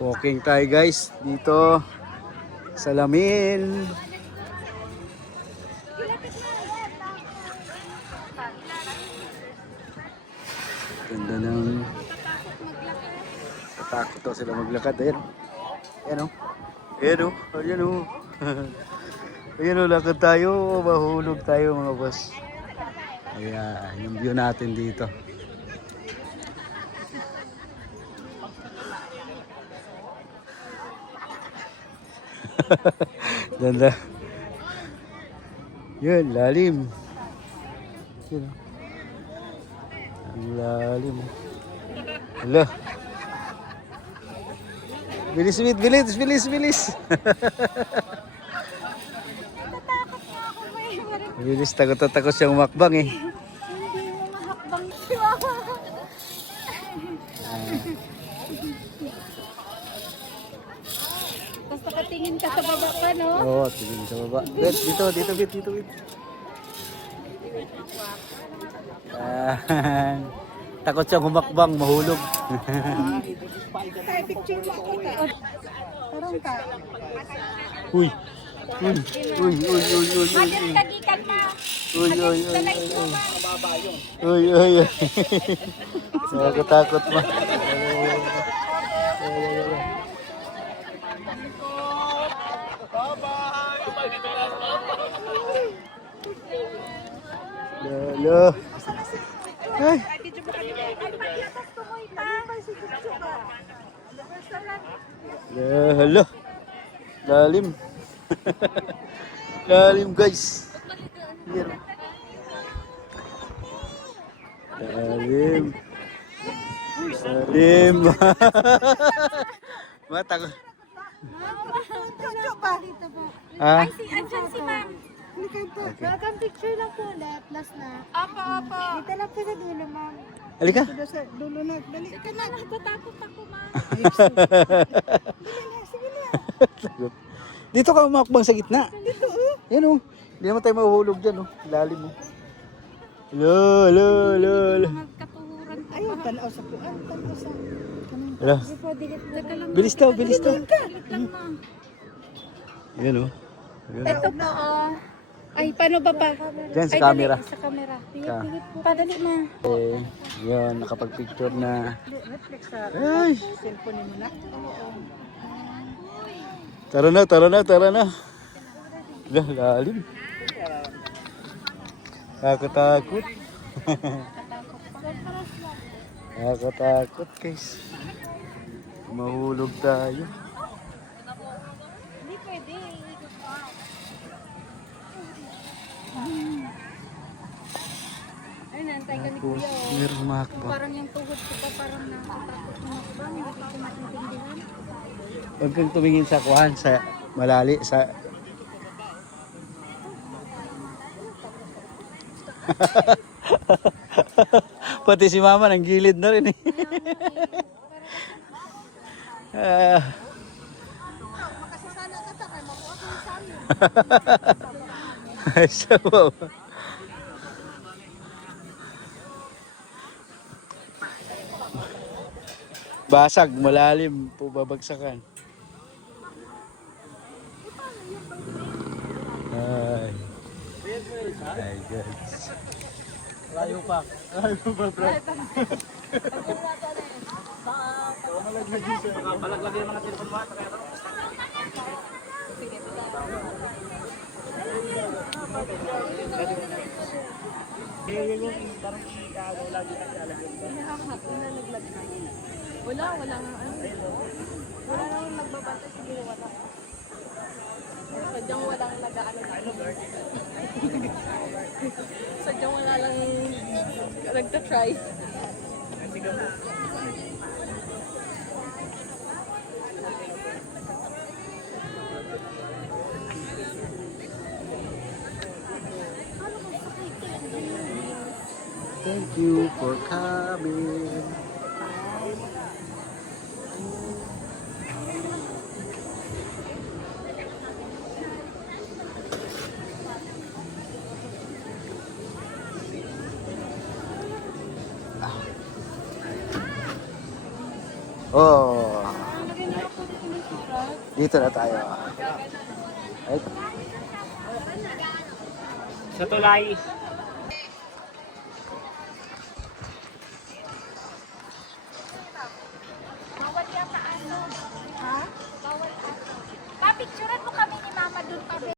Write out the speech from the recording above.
Walking tayo guys dito sa Lamin. Ganda ng tatakot daw sila maglakad. Ayan o. Ayan o. Ayan o. Ayan o. Ayan o, lakad tayo. Mahulog tayo mga boss. Ayan, yung view natin dito. Ganda. Yun, lalim. Yun. Ang lalim. Hala. Bilis, bilis, bilis, bilis. Bilis, takot siyang umakbang eh. Hindi mo mahakbang siya. Basta katingin ka sa baba pa, no? Oo, tingin sa baba. Dito, dito. Takot siyang humakbang, mahulog. Kaya picture mo ako ka. Parang ka. Uy. Maging tagikan na. Uy. Nakakatakot mo. Lalo. Ay. Lalo. Lalim. Lalim guys. Here. Lalim. Lalim. Matakot. Ah? Andiyan si ma'am. Welcome picture lang po ulit. Last na. Opo. Dito lang po sa dulo, ma'am. Halika. Dito sa dulo na. Dali ka na. Natatakot ako, ma'am. Sige na. Dito ka umakbang sa gitna. Dito, oh. Yan o. Hindi naman tayo mahuhulog dyan o. Lalim o. Lo. Magkatuhuran. Ayun, tanaw sa puan. Tanaw sa... Wala. Bilis daw. Dilit lang, ma'am. Yan o. Ito po, oh. Ay, paano ba pa? Diyan sa Ay, camera. Dali, sa camera. Pigit po. Padali na. Eh, yun, nakapag-picture na. Reflex sa Ay. cellphone mo na. Tara na. Lalim. Takot. Takot guys. Mahulog tayo. Hindi pwede. Ay, naantay ka ni Tapos, Kuya. oh. meron makakba. Parang yung tuhod ko pa parang nakatakot mo ba? Hindi ko maintindihan. Huwag kang tumingin sa kuhan, sa malali, sa... Pati si mama nang gilid na rin eh. Makasasana ka sa kay makuha ko sa amin. Ay, sabaw. Basag, malalim, pubabagsakan. Ay. Ay, guys. Layo pa, bro. Malaglag yung mga telephone mo. Wala nang nagbabantay siguro wala. Sadyang walang nag-aano. Sadyang wala lang nagta-try. Thank you for coming. Oh. Dito na tayo. Right? Sa tulay.